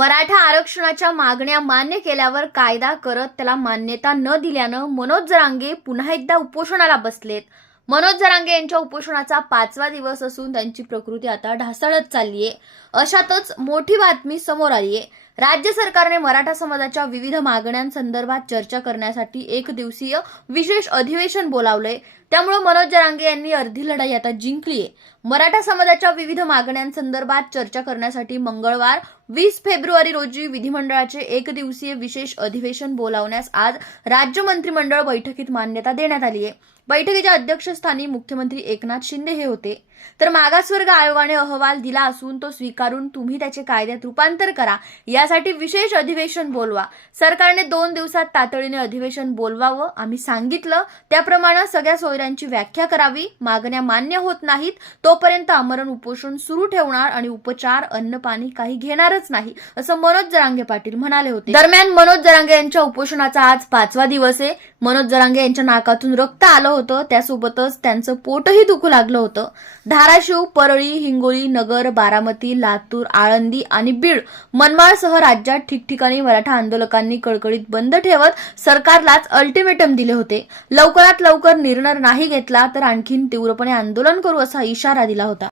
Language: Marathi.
मराठा आरक्षणाच्या मागण्या मान्य केल्यावर कायदा करत त्याला मान्यता न दिल्यानं मनोज जरांगे पुन्हा एकदा उपोषणाला बसलेत. मनोज जरांगे यांच्या उपोषणाचा पाचवा दिवस असून त्यांची प्रकृती आता ढासळत चाललीये. अशातच मोठी बातमी समोर आली आहे राज्य सरकारने मराठा समाजाच्या विविध मागण्यांसंदर्भात चर्चा करण्यासाठी एक दिवसीय विशेष अधिवेशन बोलावलंय. त्यामुळे मनोज जरांगे यांनी अर्धी लढाई आता जिंकलीय. मराठा समाजाच्या विविध मागण्यांसंदर्भात चर्चा करण्यासाठी मंगळवार वीस फेब्रुवारी रोजी विधिमंडळाचे एक दिवसीय विशेष अधिवेशन बोलावण्यास आज राज्य मंत्रिमंडळ बैठकीत मान्यता देण्यात आली आहे बैठकीच्या अध्यक्षस्थानी मुख्यमंत्री एकनाथ शिंदे हे होते. तर मागासवर्ग आयोगाने अहवाल दिला असून तो स्वीकारून तुम्ही त्याचे कायद्यात रूपांतर करा. यासाठी विशेष अधिवेशन बोलवा. सरकारने दोन दिवसात तातडीने अधिवेशन बोलवावं आम्ही सांगितलं. त्याप्रमाणे सगळ्या शेतकऱ्यांची व्याख्या करावी. मागण्या मान्य होत नाहीत तोपर्यंत आमरण उपोषण सुरू ठेवणार आणि उपचार अन्न पाणी काही घेणारच नाही असं मनोज जरांगे पाटील म्हणाले होते. दरम्यान मनोज जरांगे यांच्या उपोषणाचा आज पाचवा दिवस आहे. मनोज जरांगे यांच्या नाकातून रक्त आलं होतं. त्यासोबतच त्यांचं पोटही दुखू लागलं होतं. धाराशिव परळी हिंगोली नगर बारामती लातूर आळंदी आणि बीड मनमाडसह राज्यात ठिकठिकाणी मराठा आंदोलकांनी कडकडीत बंद ठेवत सरकारलाच अल्टिमेटम दिले होते. लवकरात लवकर निर्णय नाही घेतला तर आणखीन तीव्रपणे आंदोलन करू असा इशारा दिला होता.